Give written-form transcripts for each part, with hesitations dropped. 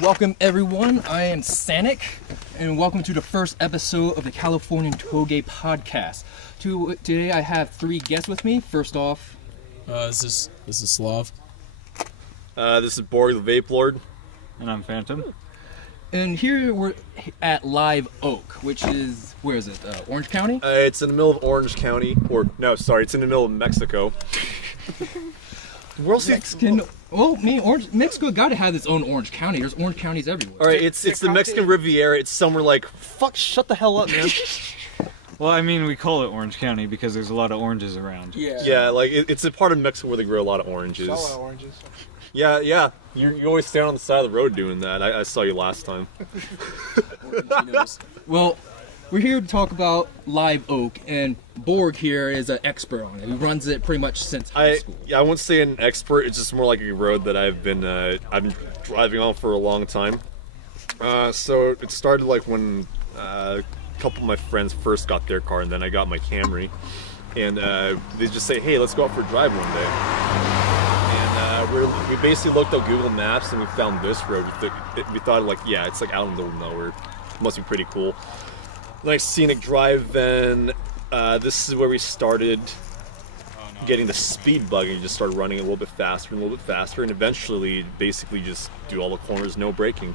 Welcome everyone, I am Sonic, and welcome to the first episode of the Californian Touge podcast. Today I have three guests with me. First off, This is Slav. This is Borg, the Vape Lord. And I'm Phantom. and here we're at Live Oak, which is, where is it, Orange County? It's in the middle of Orange County, it's in the middle of Mexico. Mexican. Well, Mexico got to have its own Orange County. There's Orange Counties everywhere. All right, it's the Mexican Riviera. It's somewhere like, fuck, shut the hell up, man. Well, I mean, we call it Orange County because there's a lot of oranges around. Yeah, like it's a part of Mexico where they grow a lot of oranges. Saw a lot of oranges. Yeah. You always stand on the side of the road doing that. I saw you last time. Well, we're here to talk about Live Oak, and Borg here is an expert on it. He runs it pretty much since high school. I wouldn't say an expert. It's just more like a road that I've been driving on for a long time. So it started like when a couple of my friends first got their car, and then I got my Camry, and they just say, "Hey, let's go out for a drive one day." And we basically looked at Google Maps and we found this road. We thought like, yeah, it's like out in the middle of nowhere. It must be pretty cool. Nice scenic drive. Then this is where we started getting the speed bug, and you just started running a little bit faster and a little bit faster, and eventually basically just do all the corners, no braking.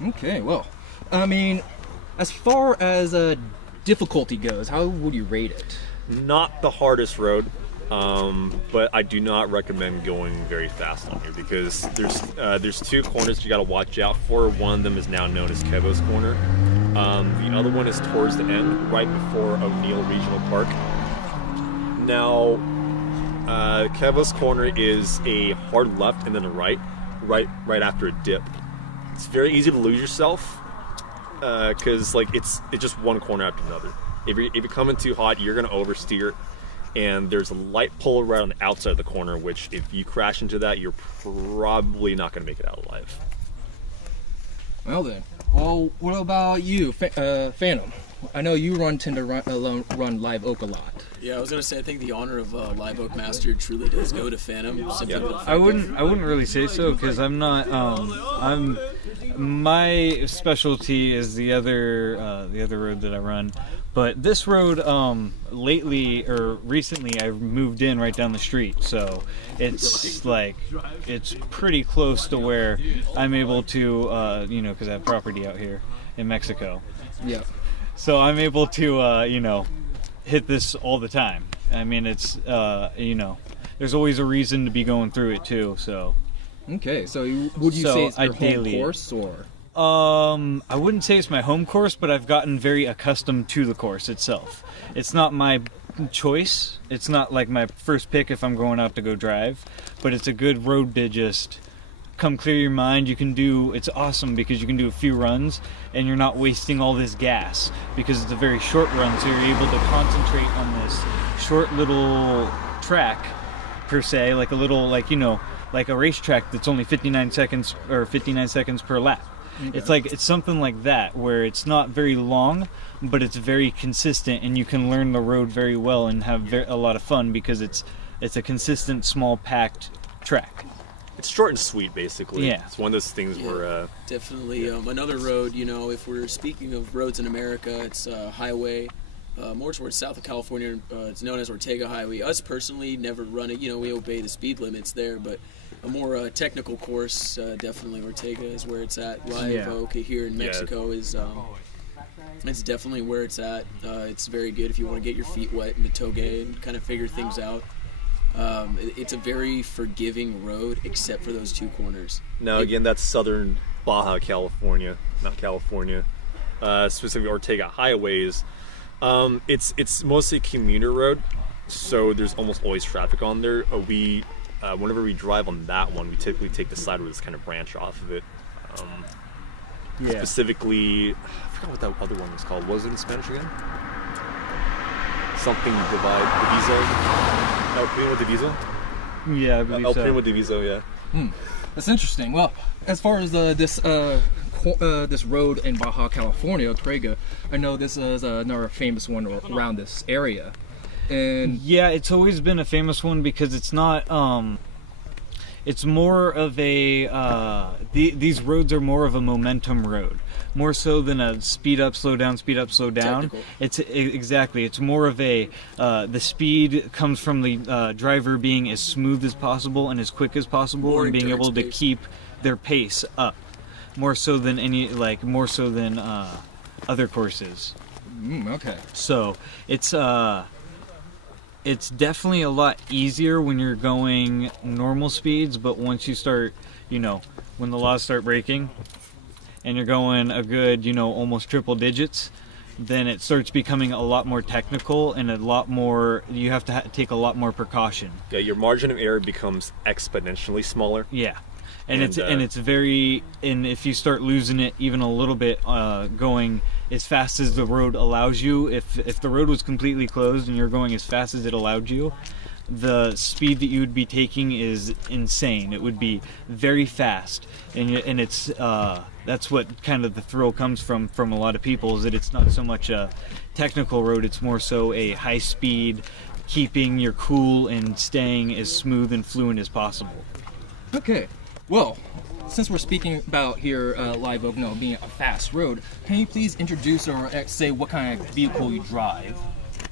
Okay, well, I mean, as far as difficulty goes, how would you rate it? Not the hardest road, but I do not recommend going very fast on here because there's two corners you got to watch out for. One of them is now known as Kevo's Corner. The other one is towards the end, right before O'Neill Regional Park. Now, Kevo's Corner is a hard left and then a right after a dip. It's very easy to lose yourself because like it's just one corner after another. If you're coming too hot, you're gonna oversteer, and there's a light pole right on the outside of the corner, which if you crash into that, you're probably not gonna make it out alive. Well then, what about you, Phantom? I know you tend to run Live Oak a lot. Yeah, I was gonna say I think the honor of Live Oak Master truly does go to Phantom. I wouldn't really say so because I'm not. My specialty is the other road that I run, but this road recently I've moved in right down the street, so it's pretty close to where I'm able to because I have property out here in Mexico. Yeah. So I'm able to hit this all the time. I mean, it's there's always a reason to be going through it too. So. Okay, so would you say it's your home course, or? I wouldn't say it's my home course, but I've gotten very accustomed to the course itself. It's not my choice. It's not like my first pick if I'm going out to go drive, but it's a good road to just come clear your mind. It's awesome because you can do a few runs and you're not wasting all this gas because it's a very short run, so you're able to concentrate on this short little track per se, like a little, like a racetrack that's only 59 seconds per lap. Okay. It's something like that where it's not very long, but it's very consistent, and you can learn the road very well and have a lot of fun because it's a consistent, small, packed track. It's short and sweet, basically. Yeah. It's one of those things where... Definitely. Another road, if we're speaking of roads in America, it's a highway more towards south of California. It's known as Ortega Highway. Us personally never run it. We obey the speed limits there, but a more technical course, definitely Ortega is where it's at. Live Oak here in Mexico is... it's definitely where it's at. It's very good if you want to get your feet wet in the Touge and kind of figure things out. It's a very forgiving road, except for those two corners. Now, again, that's southern Baja California, not California. Specifically, Ortega highways. It's mostly a commuter road, so there's almost always traffic on there. Whenever we drive on that one, we typically take the side roads kind of branch off of it. Specifically, I forgot what that other one was called. What was it in Spanish again? Something Diviso. El Primo Diviso? Yeah, I believe El so. Primo Diviso, yeah. That's interesting. Well, as far as this road in Baja California, Ortega, I know this is another famous one around this area. And yeah, it's always been a famous one because it's not it's more of a these roads are more of a momentum road, more so than a speed up, slow down, speed up, slow down. Technical. It's more of a the speed comes from the driver being as smooth as possible and as quick as possible, More and being able to endurance-based. keep their pace up, more so than other courses. Okay. So it's definitely a lot easier when you're going normal speeds, but once you start, when the laws start breaking and you're going a good, almost triple digits, then it starts becoming a lot more technical and a lot more, you have to take a lot more precaution. Yeah, your margin of error becomes exponentially smaller. Yeah. And And, if you start losing it even a little bit, going as fast as the road allows you, if the road was completely closed and you're going as fast as it allowed you, the speed that you would be taking is insane. It would be very fast, and it's that's what kind of the thrill comes from a lot of people, is that it's not so much a technical road, it's more so a high speed, keeping your cool and staying as smooth and fluent as possible. Okay. Well, since we're speaking about here Live Oak, being a fast road, can you please introduce or say what kind of vehicle you drive?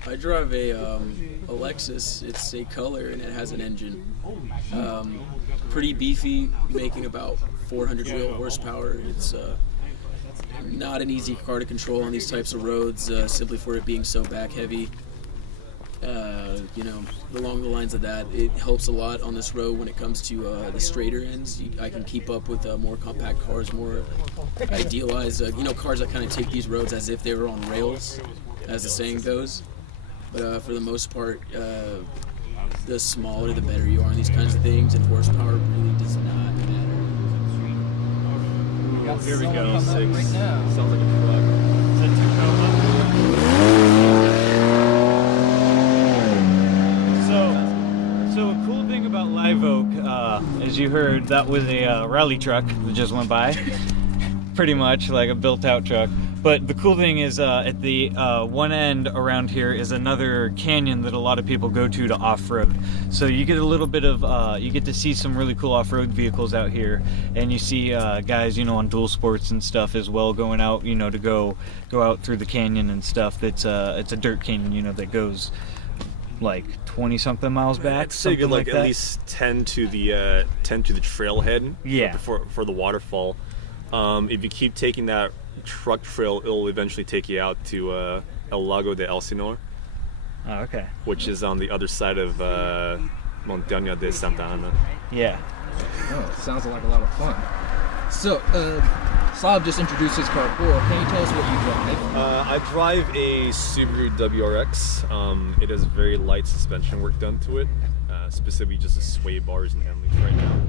I drive a Lexus. It's a color and it has an engine. Pretty beefy, making about 400 wheel horsepower. It's not an easy car to control on these types of roads, simply for it being so back heavy. Along the lines of that, it helps a lot on this road when it comes to the straighter ends. I can keep up with more compact cars, more idealized, cars that kind of take these roads as if they were on rails, as the saying goes. But for the most part, the smaller the better you are on these kinds of things, and horsepower really does not matter. Here we go. Coming up right now. Sounds like a truck. So a cool thing about Live Oak, as you heard, that was a rally truck that just went by. Pretty much like a built-out truck. But the cool thing is, at the one end around here is another canyon that a lot of people go to off-road. So you get a little bit of, you get to see some really cool off-road vehicles out here, and you see guys, on dual sports and stuff as well, going out, to go out through the canyon and stuff. It's a dirt canyon, that goes like 20 something miles back. So you something get like at that. least 10 to the trailhead. Yeah. For the waterfall. If you keep taking that truck trail, it'll eventually take you out to El Lago de Elsinore, Oh, okay. which is on the other side of Montaña de Santa Ana. Yeah. Oh, sounds like a lot of fun. So, Saab just introduced his car, Borg. Can you tell us what you drive? I drive a Subaru WRX. It has very light suspension work done to it, specifically just the sway bars and handlings right now.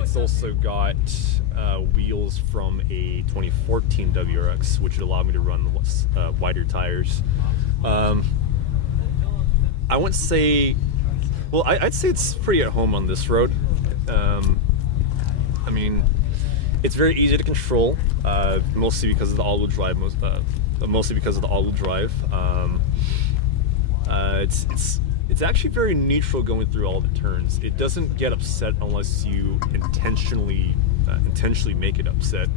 It's also got wheels from a 2014 WRX, which would allow me to run wider tires. I wouldn't say... Well, I'd say it's pretty at home on this road. It's very easy to control, mostly because of the all-wheel drive. It's actually very neutral going through all the turns. It doesn't get upset unless you intentionally make it upset.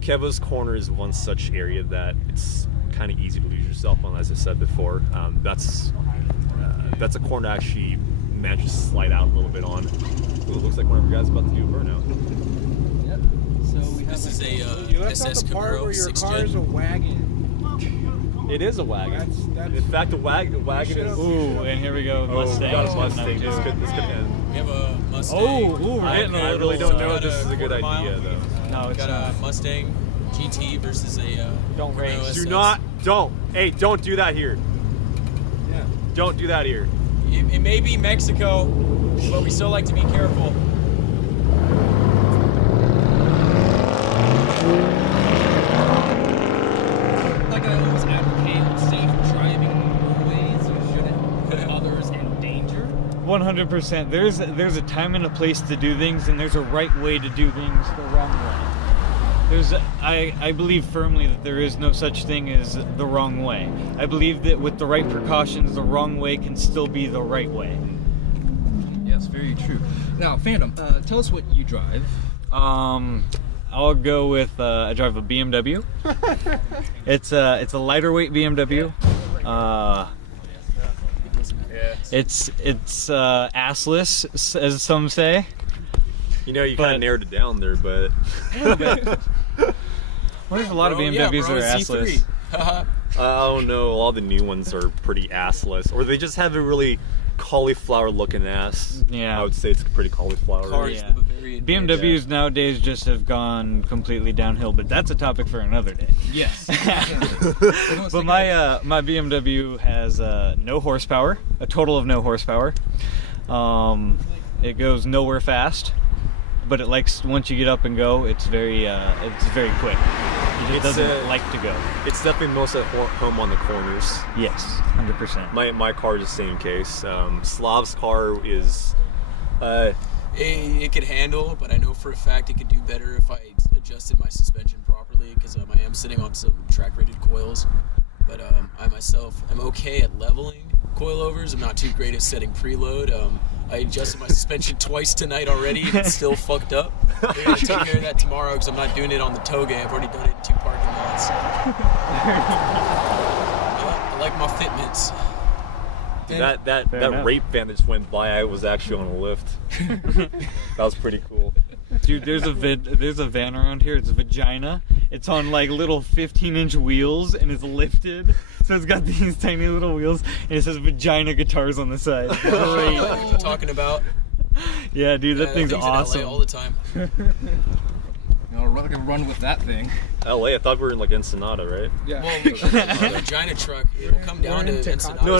Kevo's Corner is one such area that it's kind of easy to lose yourself on, as I said before. That's a corner I actually managed to slide out a little bit on. Ooh, it looks like one of you guys is about to do a burnout. Yep. So we have This is a You left out SS the part Camaro where your 6 car is a Gen. wagon. It is a wagon. That's In fact, the wagon is... Ooh, and here we go. Oh, Mustang. we got a Mustang. This could end. We have a Mustang. Oh, we're getting a I little... really don't know got if this a is a good quarter idea, mile. though. No, We it's got not. a Mustang GT versus a Don't Camaro race. SS. Don't do that here. yeah. Don't do that here. It may be Mexico, but we still like to be careful. Like I always advocate safe driving always. You shouldn't put others in danger. 100%. There's a time and a place to do things, and there's a right way to do things the wrong way. I believe firmly that there is no such thing as the wrong way. I believe that with the right precautions, the wrong way can still be the right way. Yes, That's very true. Now, Phantom, tell us what you drive. I'll go with I drive a BMW. It's a lighter weight BMW. It's assless, as some say. You know, you kind of narrowed it down there, but Well, there's a lot of BMWs that are assless. oh no, all the new ones are pretty assless, or they just have a really cauliflower-looking ass. Yeah. I would say it's pretty cauliflower. Cars, Yeah. the Bavarian BMWs nowadays just have gone completely downhill, but that's a topic for another day. Yes. But my BMW has no horsepower, a total of no horsepower. It goes nowhere fast, but it likes, once you get up and go, it's very quick. It just doesn't like to go. It's definitely most at home on the corners. Yes, 100%. My car is the same case. Slav's car is. It could handle, but I know for a fact it could do better if I adjusted my suspension properly, because I am sitting on some track-rated coils. But I myself am okay at leveling coilovers. I'm not too great at setting preload. I adjusted my suspension twice tonight already, and it's still fucked up. I'm gonna take care of that tomorrow because I'm not doing it on the Touge. I've already done it in 2 parking lots. I like my fitments. That rape van that just went by, I was actually on a lift. That was pretty cool. Dude, there's a van around here. It's a Vagina. It's on like little 15-inch wheels and it's lifted. So it's got these tiny little wheels and it says Vagina Guitars on the side. Great. What I'm talking about. Yeah, dude, that thing's awesome. In LA all the time. I can run with that thing. LA, I thought we were in like Ensenada, right? Yeah. Well, the Vagina truck, it'll come down to Ensenada No,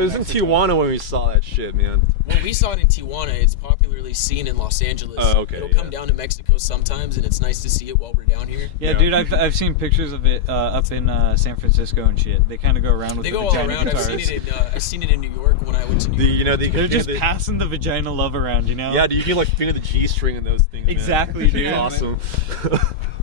it was in Tijuana when we saw that shit, man. Well, we saw it in Tijuana. It's popularly seen in Los Angeles. Oh, okay, It'll come down to Mexico sometimes, and it's nice to see it while we're down here. Yeah, dude, I've seen pictures of it up in San Francisco and shit. They kind of go around with They the go all Vagina around. Guitars. I've seen it in New York when I went to New York. They're just passing the Vagina love around, you know? Yeah, dude, you can like finger the G-string in those things. Exactly, man. dude. Awesome.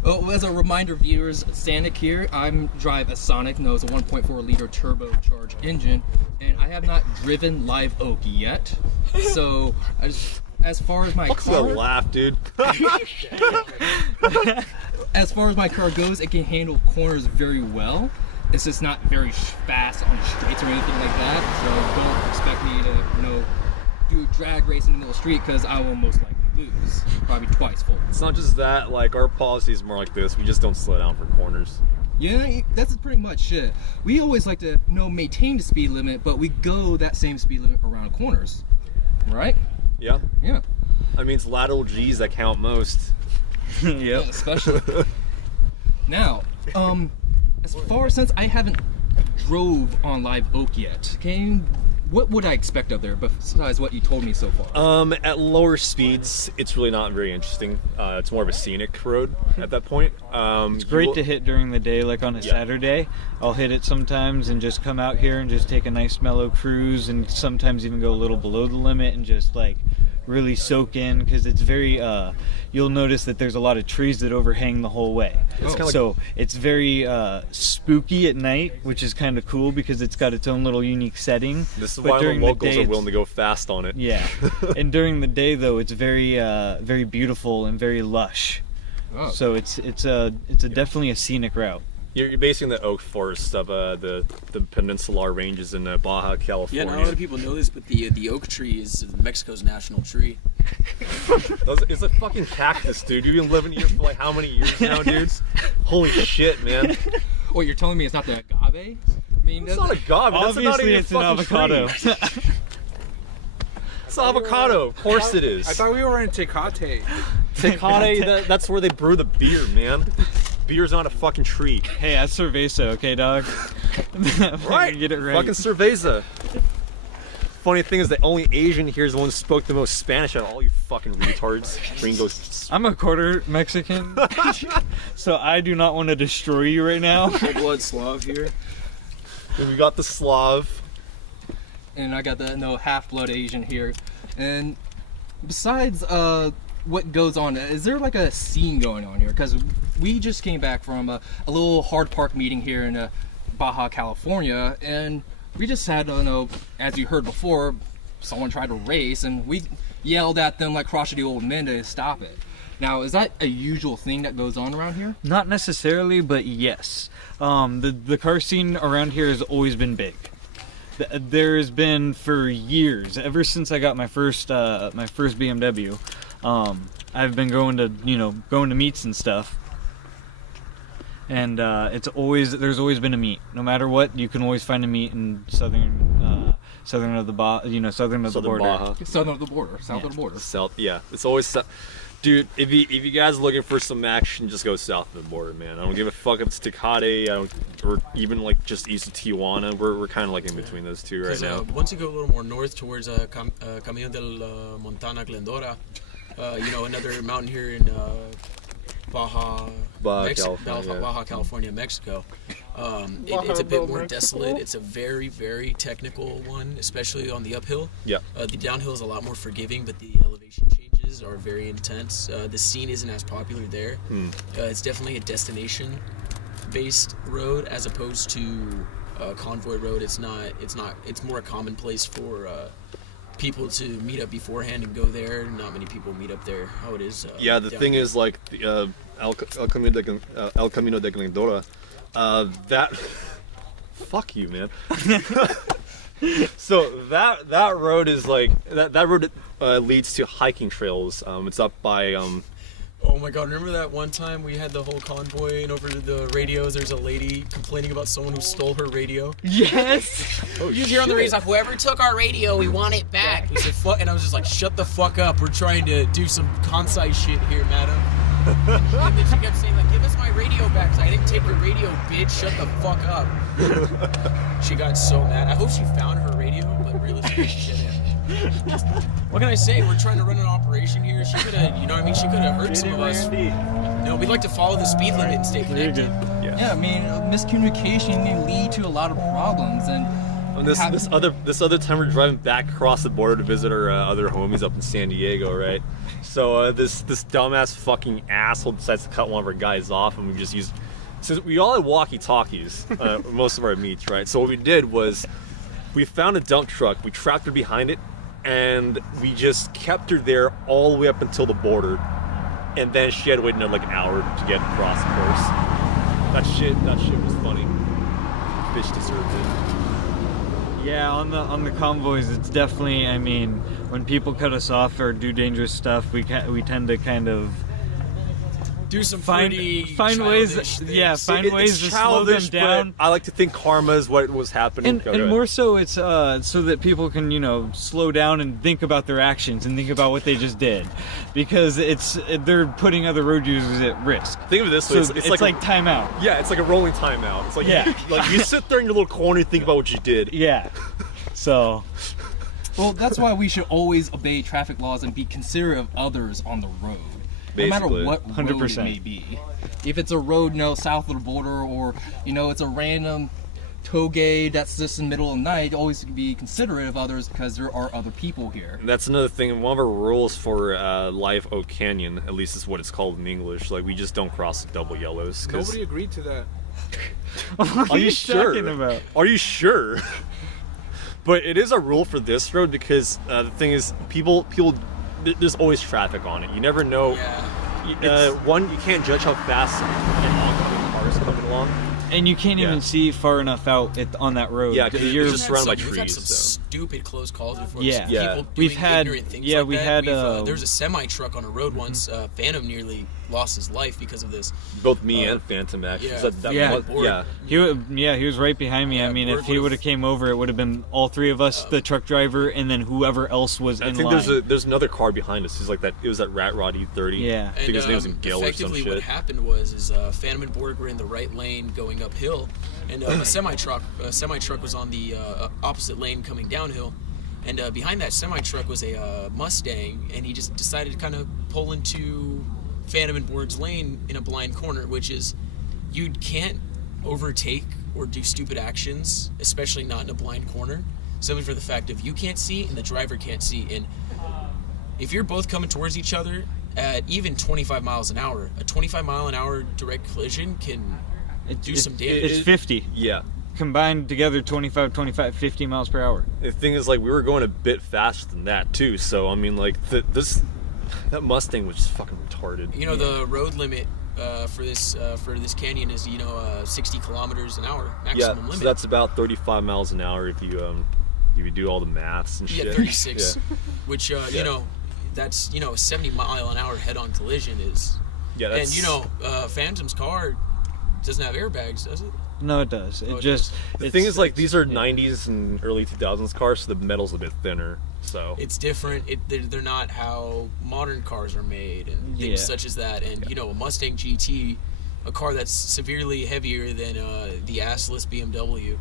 Oh, as a reminder, viewers, Sonic here. I'm drive a Sonic, no, it's a 1.4 liter turbocharged engine, and I have not driven Live Oak yet. So, as far as my What's that car, laugh, dude? as far as my car goes, it can handle corners very well. It's just not very fast on the straights or anything like that. So don't expect me to, do drag racing in the middle of the street because I will most likely lose, probably twice full. It's not just that, like, our policy is more like this. We just don't slow down for corners. Yeah, that's pretty much it. We always like to, maintain the speed limit, but we go that same speed limit around corners, right? Yeah. Yeah. I mean, it's lateral G's that count most. Yep. Yeah, especially. Now, since I haven't drove on Live Oak yet, what would I expect of there besides what you told me so far? At lower speeds, it's really not very interesting. It's more of a scenic road at that point. It's great to hit during the day, like on a Saturday. I'll hit it sometimes and just come out here and just take a nice mellow cruise, and sometimes even go a little below the limit and just like really soak in, because it's very you'll notice that there's a lot of trees that overhang the whole way. So it's very spooky at night, which is kind of cool because it's got its own little unique setting. This is why the locals are willing to go fast on it. Yeah. And during the day though, it's very very beautiful and very lush. Oh. So it's definitely a scenic route. You're basing the oak forest of the Peninsular Ranges in Baja, California. Yeah, not a lot of people know this, but the oak tree is Mexico's national tree. It's a fucking cactus, dude. You've been living here for like how many years now, dude? Holy shit, man. Oh, you're telling me it's not the agave? I mean, It's not a agave. Obviously, that's not even it's an a fucking avocado. tree. It's avocado. Of course it is. I thought we were in Tecate. Tecate, that's where they brew the beer, man. Beer's not a fucking tree. Hey, that's cerveza, okay, dog? Right. Get it right. Fucking cerveza. Funny thing is, the only Asian here is the one who spoke the most Spanish out of all you fucking retards. Gringos. I'm a quarter Mexican, so I do not want to destroy you right now. Full-blood Slav here. And we got the Slav. And I got the half-blood Asian here. And besides what goes on, is there like a scene going on here? Because we just came back from a little hard park meeting here in Baja, California, and we just had, as you heard before, someone tried to race, and we yelled at them like crotchety old men to stop it. Now, is that a usual thing that goes on around here? Not necessarily, but yes. The car scene around here has always been big. There's been for years, ever since I got my first BMW. I've been going to meets and stuff, and there's always been a meet. No matter what, you can always find a meet in southern of the border. Southern of the border, south of the border. South, yeah. It's always dude. If you guys are looking for some action, just go south of the border, man. I don't give a fuck if it's Tecate, or even like just east of Tijuana. We're kind of like in between those two right now. Once you go a little more north towards Camino del Montana Glendora, another mountain here in Baja California, Mexico. It's a bit more desolate. It's a very, very technical one, especially on the uphill. Yeah. The downhill is a lot more forgiving, but the elevation changes are very intense. The scene isn't as popular there. It's definitely a destination-based road as opposed to a convoy road. It's more a common place for people to meet up beforehand and go there. Not many people meet up there. How it is. The thing is, like El Camino de Glendora. That. Fuck you, man. So that road is like that road leads to hiking trails. It's up by Oh my god, remember that one time we had the whole convoy and over the radios there's a lady complaining about someone who stole her radio? Yes! You hear on the radio, like, whoever took our radio, we want it back. We said, fuck, and I was just like, shut the fuck up. We're trying to do some concise shit here, madam. And then she kept saying, like, give us my radio back. I didn't take your radio, bitch. Shut the fuck up. She got so mad. I hope she found her radio, but realistically, she didn't. What can I say? We're trying to run an operation here. She could have, she could have hurt some of us. No, we'd like to follow the speed limit and stay connected. Yeah, I mean, miscommunication can lead to a lot of problems, and this other time we're driving back across the border to visit our other homies up in San Diego, right? So this dumbass fucking asshole decides to cut one of our guys off, and we just used. So we all had walkie-talkies most of our meets, right? So what we did was we found a dump truck, we trapped her behind it, and we just kept her there all the way up until the border, and then she had to wait another like an hour to get across the course. That shit was funny. Bitch deserved it. Yeah, on the convoys, it's definitely. I mean, when people cut us off or do dangerous stuff, we tend to kind of do some find ways. Yeah, find ways to slow them down. I like to think karma is what was happening. And more so, it's so that people can slow down and think about their actions and think about what they just did, because they're putting other road users at risk. Think of it this way: so it's like timeout. Yeah, it's like a rolling timeout. It's like like you sit there in your little corner and think about what you did. Yeah. So. Well, that's why we should always obey traffic laws and be considerate of others on the road. Basically, no matter what road 100%. it may be. If it's a road, south of the border, or, it's a random toll gate that's just in the middle of the night, always be considerate of others because there are other people here. And that's another thing. One of our rules for Live Oak Canyon, at least is what it's called in English, like we just don't cross the double yellows. Nobody agreed to that. Are you sure? Talking about? Are you sure? But it is a rule for this road because the thing is, people. There's always traffic on it. You never know. Yeah. You can't judge how fast an oncoming car is coming along. And you can't even see far enough out on that road. Yeah, because you're just surrounded by We've had trees. some So. stupid close calls before. Yeah. People We've doing had- ignorant things yeah, like we that. had, There was a semi truck on a road once. Phantom nearly lost his life because of this. Both me and Phantom actually. yeah. So that Yeah. was- Borg. He was right behind me. Yeah, I mean, Borg if he would have came over, it would have been all three of us, the truck driver, and then whoever else was I in think line. there's another car behind us. It's like that. It was that Rat Rod E30. Yeah. I think his name was Gil or some effectively shit. what happened was Phantom and Borg were in the right lane going uphill, and a semi truck was on the opposite lane coming downhill, and behind that semi truck was a Mustang, and he just decided to kind of pull into Phantom and Borg's lane in a blind corner, which is you can't overtake or do stupid actions, especially not in a blind corner, simply for the fact of you can't see and the driver can't see. And if you're both coming towards each other at even 25 miles an hour, a 25 mile an hour direct collision can do some damage. It's 50. Yeah. combined together 25, 50 miles per hour. The thing is, like, we were going a bit faster than that too. So I mean, like, that Mustang was just fucking retarded. You know, the road limit for this canyon is 60 kilometers an hour maximum limit. So that's about 35 miles an hour if you do all the maths and shit. 36, Yeah. which that's a 70-mile-an-hour head-on collision is. Yeah, that's... And Phantom's car doesn't have airbags, does it? No, it does. The thing is, like, these are 90s and early 2000s cars, so the metal's a bit thinner. So it's different. They're not how modern cars are made and things such as that. And a Mustang GT, a car that's severely heavier than the assless BMW.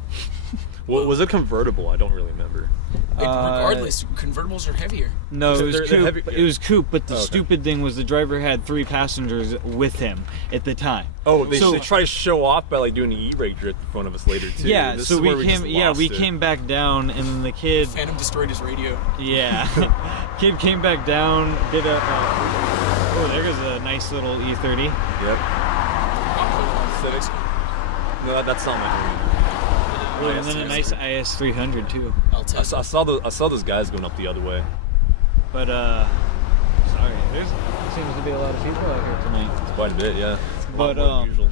Well, was it convertible? I don't really remember. Regardless, convertibles are heavier. No, it was They're coupe. heavy- It was coupe, but the Oh, okay. stupid thing was the driver had 3 passengers with him at the time. Oh, they So- should try to show off by like doing an E-rake drift in front of us later too. Yeah, This so is where we just came. Yeah, lost we it. came back down, and then the kid. Phantom destroyed his radio. Yeah, kid came back down. Did a. Oh, there goes a nice little E30. Yep. No, that's not my home. Oh, and then a nice IS 300 too. I'll I test. saw those guys going up the other way. But sorry, there seems to be a lot of people out here tonight. It's quite a bit, yeah. It's a lot But, more than usual.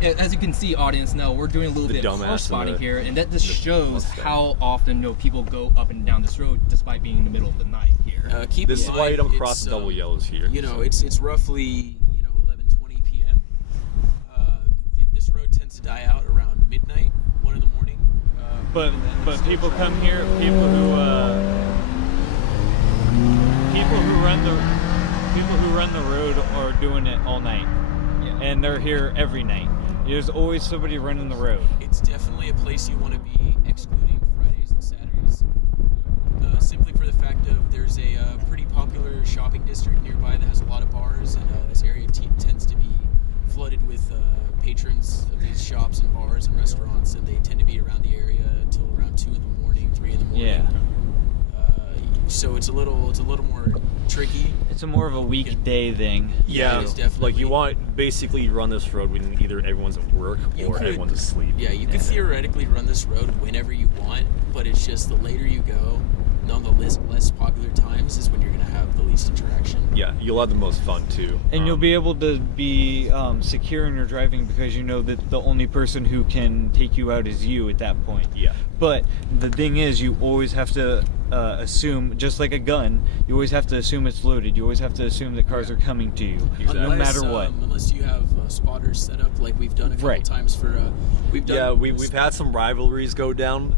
Yeah, as you can see, audience, now we're doing a little The bit of dumbass car and spotting the- here, and that just the shows Mustang. how often people go up and down this road despite being in the middle of the night here. Keep This in is why you mind, don't cross it's, the double yellows here. It's roughly 11:20 p.m. This road tends to die out around midnight, 1 in the morning. But and then but still people traffic. come here. People who run the road are doing it all night, Yeah. and they're here every night. There's always somebody running the road. It's definitely a place you want to be, excluding Fridays and Saturdays. Simply for the fact of there's a pretty popular shopping district nearby that has a lot of bars, and this area tends to be flooded with patrons of these shops and bars and restaurants, and they tend to be around the area until around 2 in the morning, 3 in the morning. Yeah, So it's a little more tricky. it's a more of a weekday thing. Yeah, it's definitely. like you run this road when either everyone's at work You or could- everyone's asleep. Yeah, you could theoretically run this road whenever you want, but it's just the later you go, on the less popular times is when you're going to have the least interaction. Yeah, you'll have the most fun too. And you'll be able to be secure in your driving because you know that the only person who can take you out is you at that point. Yeah. But the thing is, you always have to assume, just like a gun, you always have to assume it's loaded. You always have to assume that cars are coming to you, Exactly. no matter what. Unless you have spotters set up like we've done a couple Right. times for We've had some rivalries go down.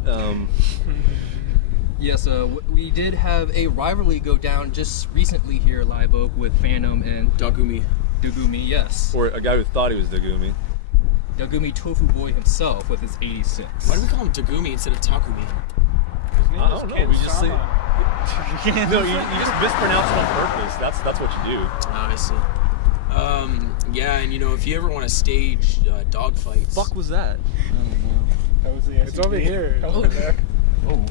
Yes, we did have a rivalry go down just recently here at Live Oak with Phantom and Dagumi. Dagumi, yes. Or a guy who thought he was Dagumi. Dagumi Tofu Boy himself with his 86. Why do we call him Dagumi instead of Takumi? I don't know. We just say no. You just mispronounce it on purpose. That's what you do. I see. Yeah, and if you ever want to stage dogfights, Fuck was that? It's over here. Oh. Over there. Oh.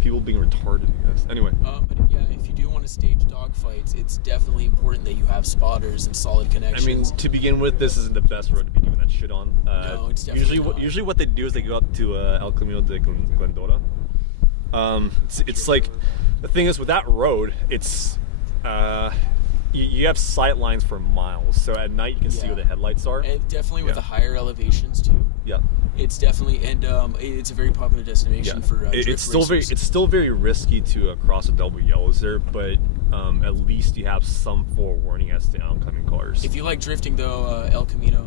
People being retarded, I guess. Anyway. but yeah, if you do want to stage dogfights, it's definitely important that you have spotters and solid I connections. mean, to begin with, this isn't the best road to be doing that shit on. No, it's definitely not. Usually what they do is they go up to El Camino de Glendora. It's like, the thing is with that road, it's you have sight lines for miles, so at night you can see Yeah. where the headlights are. And definitely with Yeah. the higher elevations too. Yeah. It's definitely it's a very popular destination for it's drift still very racers. risky to cross the double yellows there, but at least you have some forewarning as to oncoming cars. If you like drifting though, El Camino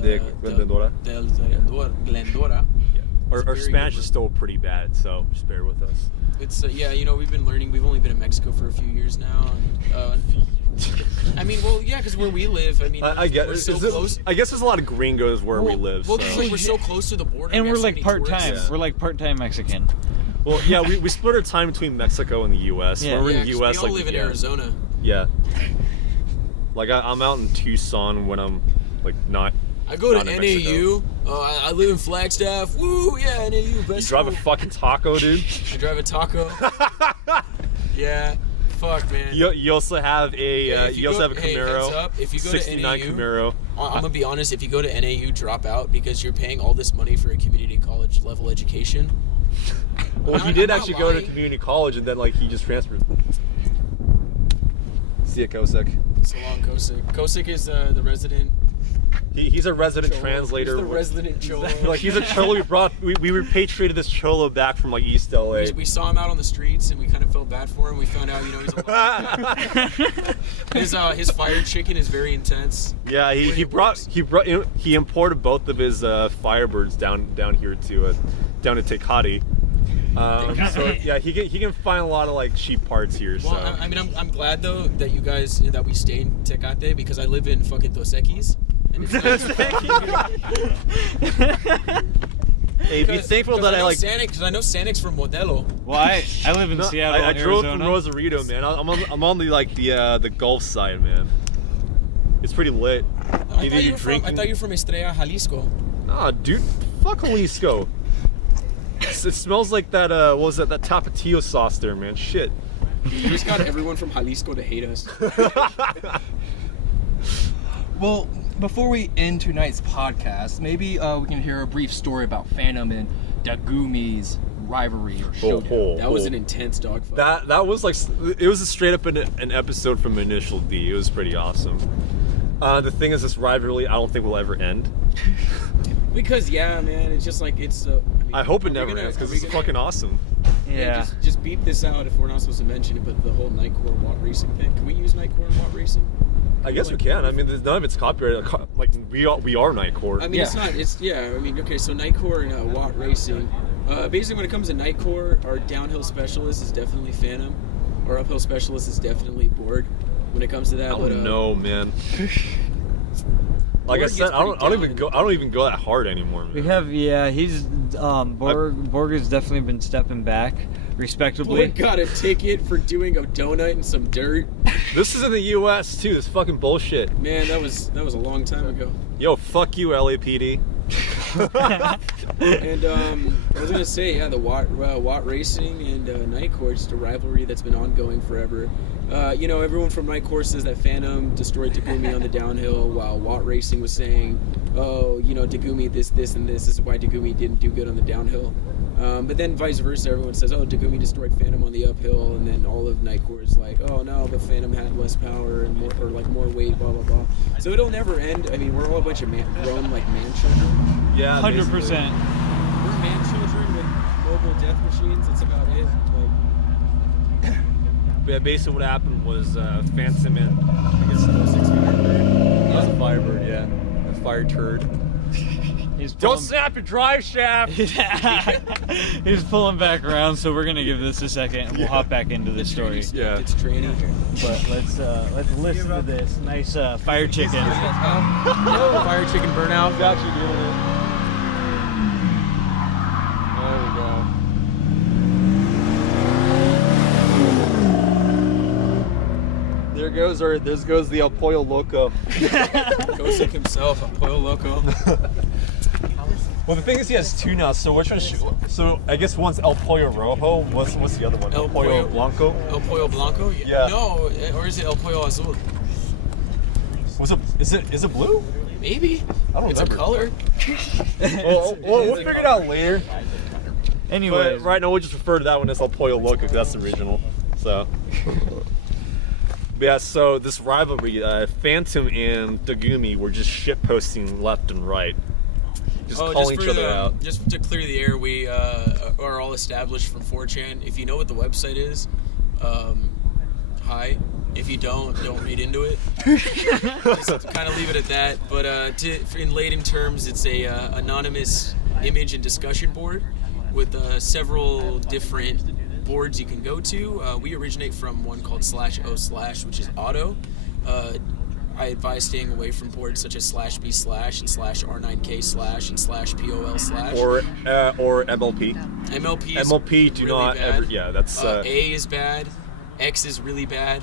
De Glendora? Glendora. Yeah. Our very Spanish good is still pretty bad, so just bear with us. It's we've been learning. We've only been in Mexico for a few years now. And, I mean, well, yeah, because where we live, I mean, I guess we're so close. I guess there's a lot of gringos where we live. Well, so. 'cause, like, we're so close to the border, And we we're have so like many part-time. tourists. We're like part-time Mexican. Well, yeah, we split our time between Mexico and the U.S. Yeah. When we're Yeah, in the 'cause U.S., we all like live in Arizona. Yeah. Like I'm out in Tucson when I'm like not. I go to not in NAU. Mexico. I live in Flagstaff. Woo, yeah, NAU. Best You drive a school. fucking taco, dude. I drive a taco. Yeah. fuck, man. You also have a If you also have a hey, Camaro. heads up, if you go to 69 NAU, Camaro. I'm gonna be honest. If you go to NAU, drop out because you're paying all this money for a community college level education. Well, he did actually go to community college, and then like he just transferred. See ya, Kosek. So long, Kosik. Kosik is the resident. He's a resident Cholo. translator. He's the resident Cholo. Like he's a Cholo. We repatriated this Cholo back from like East LA. We saw him out on the streets and we kind of felt bad for him. We found out, he's a his fire chicken is very intense. Yeah, he imported both of his Firebirds down here to Tecate. So yeah, he can find a lot of like cheap parts here. Well, So I mean, I'm glad though that we stay in Tecate because I live in fucking Dos Equis. And it's hey, be thankful that I like. Because I know Sanic's from Modelo. Well, I live in Seattle, I drove Arizona. from Rosarito, man. I'm on the Gulf side, man. It's pretty lit. I thought you were from Estrella, Jalisco. Ah, dude, fuck Jalisco. It smells like that. What was that? That Tapatio sauce there, man. Shit. You just got everyone from Jalisco to hate us. Well, before we end tonight's podcast, maybe we can hear a brief story about Phantom and Dagumi's rivalry or showdown. That was an intense dogfight. That was like, it was straight up an episode from Initial D. It was pretty awesome. The thing is, this rivalry I don't think will ever end. Because man, it's just like I hope it never ends because it's fucking awesome. Yeah. Just beep this out if we're not supposed to mention it, but the whole Nightcore Watt Racing thing. Can we use Nightcore and Watt Racing? I guess we can. I mean, none of it's copyrighted. Like we are Nightcore. I mean, it's not. It's I mean, okay. So Nightcore and Watt Racing. Basically, when it comes to Nightcore, our downhill specialist is definitely Phantom. Our uphill specialist is definitely Borg. When it comes to that, I don't know, man. Like I Borg said, gets I don't even go that hard anymore, man. We have, he's Borg has definitely been stepping back, respectably. Borg got a ticket for doing a donut in some dirt. This is in the U.S. too. This fucking bullshit. Man, that was a long time ago. Yo, fuck you, LAPD. And I was gonna say, the Watt Racing and Nightcore, just a rivalry that's been ongoing forever. Everyone from Nightcore says that Phantom destroyed Dagumi on the downhill, while Watt Racing was saying, Dagumi this, and this is why Dagumi didn't do good on the downhill. But then vice versa, everyone says, Dagumi destroyed Phantom on the uphill, and then all of Nightcore is like, oh no, but Phantom had less power and more weight, blah blah blah. So it'll never end. I mean, we're all a bunch of grown man children. Yeah, 100%. We're man children with mobile death machines. That's about it. Yeah, basically what happened was Phantom and I guess 6 Firebird. That was a Firebird, yeah. A fire turd. Don't snap your drive shaft! He's pulling back around, so we're gonna give this a second and we'll hop back into the story. Yeah. It's training. But let's listen to this nice fire chicken. Fire chicken burnout. Got you doing it. There we go. There goes the El Pollo Loco. Kosik himself, a Pollo Loco. Well, the thing is, he has two now. So which one? So I guess one's El Pollo Rojo. What's the other one? El Pollo Pollo Blanco. El Pollo Blanco? Yeah. No, or is it El Pollo Azul? Is it blue? Maybe. I don't It's remember. a color. We'll figure it out later. Anyway, But right now we'll just refer to that one as El Pollo Loco because that's the original. So. Yeah, so this rivalry, Phantom and Dagumi were just shitposting left and right. Just calling each other out. Just to clear the air, we are all established from 4chan. If you know what the website is, hi. If you don't read into it. Just kind of leave it at that. But in layman terms, it's a anonymous image and discussion board with several different boards you can go to. We originate from one called /o/, which is auto. I advise staying away from boards such as /b/ and /r9k/ and /pol/. Or MLP. MLP is MLP do really not bad. ever. Yeah, that's. A is bad. X is really bad.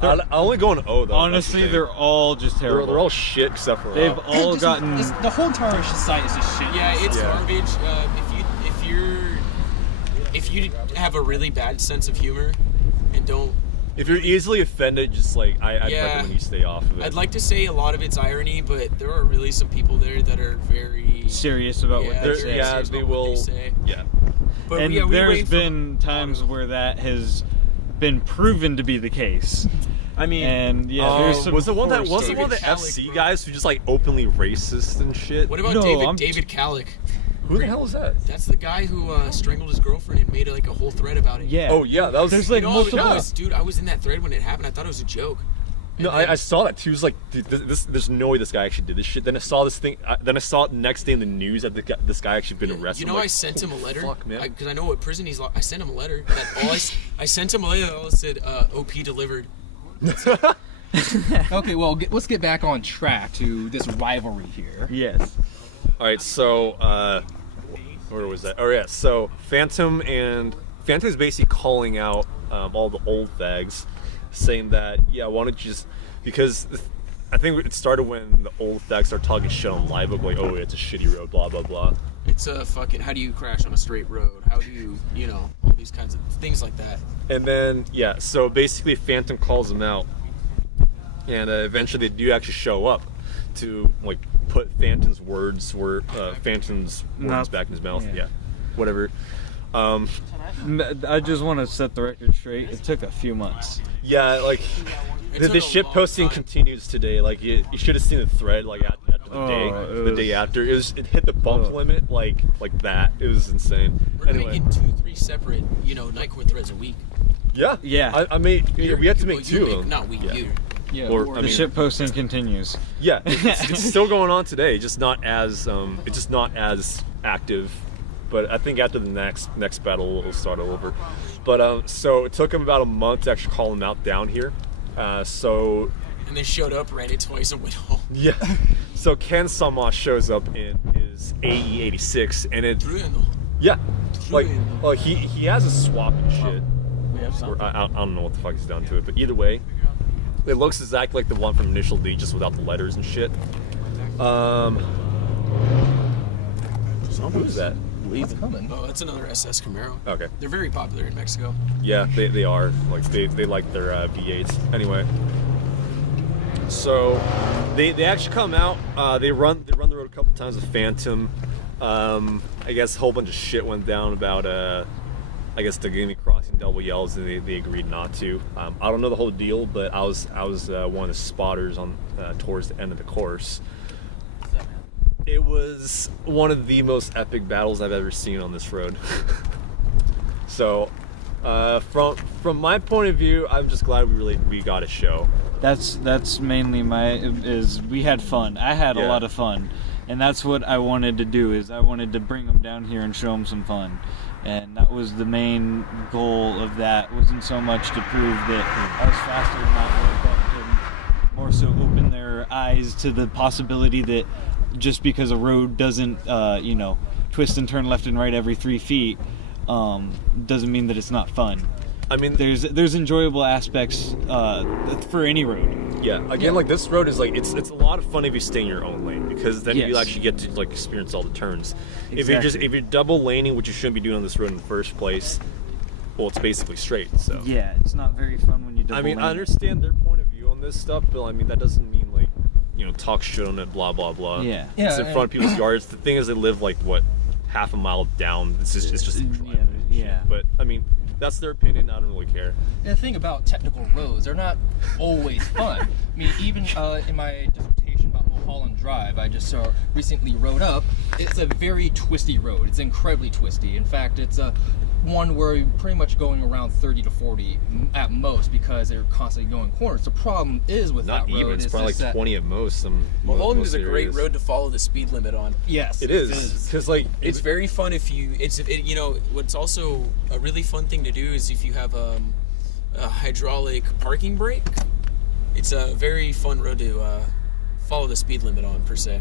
I only go on O though. honestly, that's the they're all just thing. terrible. They're all shit except for They've O. all gotten. The whole entire site is just shit. Yeah, it's Yeah. garbage. If you have a really bad sense of humor and don't If you're easily offended, just like I'd Yeah. recommend you stay off of it. I'd like to say a lot of it's irony, but there are really some people there that are very Serious about what they They're- say. yeah, serious they about what will. say. Yeah. But And yeah, we there's range been from times auto. where that has been proven to be the case. I mean, And yeah, there's some was the one horror that wasn't one of the David FC Calic, guys who just like openly racist and shit? What about No, David Calic? Who the hell is that? That's the guy who strangled his girlfriend and made like a whole thread about it. Yeah. Oh yeah, that was. There's like No, multiple. dude, I was in that thread when it happened. I thought it was a joke. And No, then- I saw that too. It was like, dude, there's no way this guy actually did this shit. Then I saw this thing. Then I saw it next day in the news that this guy actually been arrested. You know, I'm like, I sent him a letter fuck, man. because I know what prison he's like. I sent him a letter. That I sent him a letter that all said OP delivered. Okay, well, let's get back on track to this rivalry here. Yes. All right, so where was that? Oh yeah, so Phantom is basically calling out all the old fags, saying that why don't you just, because I think it started when the old fags started talking shit on Live Oak, like, oh, it's a shitty road, blah blah blah. It's a fucking. How do you crash on a straight road? How do you, all these kinds of things like that. And then so basically Phantom calls them out, and eventually they do actually show up to like put Phantom's words back in his mouth. Yeah. Yeah, whatever. I just want to set the record straight. It took a few months. Yeah, like It took the a shit long posting time. continues today. Like you should have seen the thread like after the day after. It hit the bump limit like that. It was insane. We're Anyway, making 2-3 separate, Nightcore threads a week. yeah. Yeah. I made. We had to make Well, two of them. Not week. Yeah. You. Yeah, Or, or- I The mean, shit posting continues. Yeah, it's still going on today. Just not as active. But I think after the next battle, it'll start all over. But so it took him about a month to actually call him out down here. So And they showed up, ran it twice, and went home. yeah, so Ken Sama shows up in his AE86, and it yeah, like he has a swap and shit. We have Or, I don't know what the fuck he's done to it, but either way, it looks exactly like the one from Initial D, just without the letters and shit. Who's that? It's coming. Oh, that's another SS Camaro. Okay. They're very popular in Mexico. Yeah, they are. Like they like their V8s. Anyway, so they actually come out. They run the road a couple times with Phantom. I guess a whole bunch of shit went down about I guess they're gonna be crossing double yells, and they agreed not to. I don't know the whole deal, but I was one of the spotters on towards the end of the course. It was one of the most epic battles I've ever seen on this road. So, from my point of view, I'm just glad we got a show. That's mainly we had fun. I had a Yeah. lot of fun, and that's what I wanted to do. Is I wanted to bring them down here and show them some fun, and that was the main goal of that. Wasn't so much to prove that I was faster than that, but to more so open their eyes to the possibility that just because a road doesn't twist and turn left and right every 3 feet doesn't mean that it's not fun. I mean, There's enjoyable aspects for any road. yeah. Again, like this road is like it's a lot of fun if you stay in your own lane, because then you Yes. actually get to like experience all the turns. Exactly. If you're double laning, which you shouldn't be doing on this road in the first place, well, it's basically straight. So Yeah, it's not very fun when you double I mean, lane. I understand their point of view on this stuff, but I mean that doesn't mean like talk shit on it, blah blah blah. Yeah. It's in Yeah, front of people's yards. The thing is, they live like what, half a mile down. It's just a driveway and shit. Yeah. But I mean, that's their opinion. I don't really care. And the thing about technical roads, they're not always fun. I mean, even in my dissertation about Mulholland Drive, I just recently rode up. It's a very twisty road. It's incredibly twisty. In fact, it's one where you're pretty much going around 30 to 40 at most, because they're constantly going corners. The problem is with Not that road even. It's is probably just like that, 20 at most. Mulholland most is a great areas. road to follow the speed limit on. yes, It is, because like It's very fun if you. What's also a really fun thing to do is if you have a hydraulic parking brake. It's a very fun road to follow the speed limit on, per se.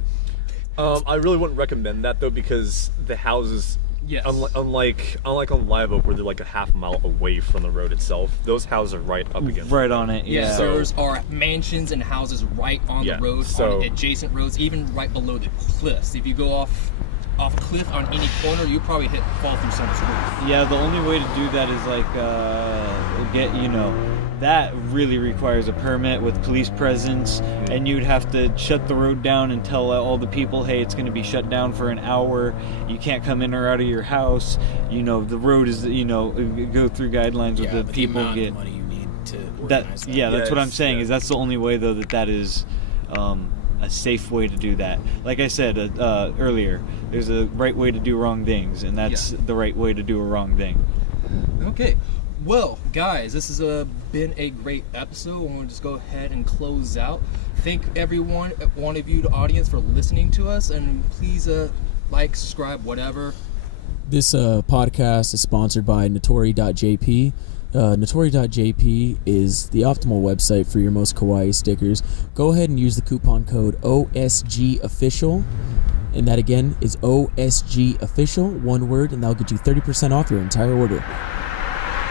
I really wouldn't recommend that though, because the houses, yes. unlike on Live Oak, where they're like a half mile away from the road itself, those houses are right up against. right on it. Yeah, Yeah. So- there are mansions and houses right on Yeah, the road, so- on adjacent roads, even right below the cliffs. If you go off off cliff on any corner, you probably fall through someone's roof. Yeah, the only way to do that is like that really requires a permit with police presence, and you'd have to shut the road down and tell all the people, hey, it's going to be shut down for an hour. You can't come in or out of your house. The road is, go through guidelines with the people amount get. of money you need to organize that. Yeah, that's what I'm Yes, saying. yeah. Is that's the only way though that is a safe way to do that. Like I said earlier, there's a right way to do wrong things, and that's the right way to do a wrong thing. Okay. Well, guys, this has been a great episode. We'll just go ahead and close out. Thank everyone, one of you, the audience, for listening to us, and please like, subscribe, whatever. This podcast is sponsored by Notori.jp. Notori.jp is the optimal website for your most kawaii stickers. Go ahead and use the coupon code OSGOfficial, and that again is OSGOfficial, one word, and that'll get you 30% off your entire order.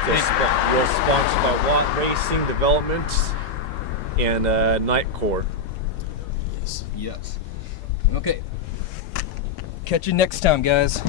We're sponsored by Watt Racing Development and Nightcore. Yes. Okay. Catch you next time, guys.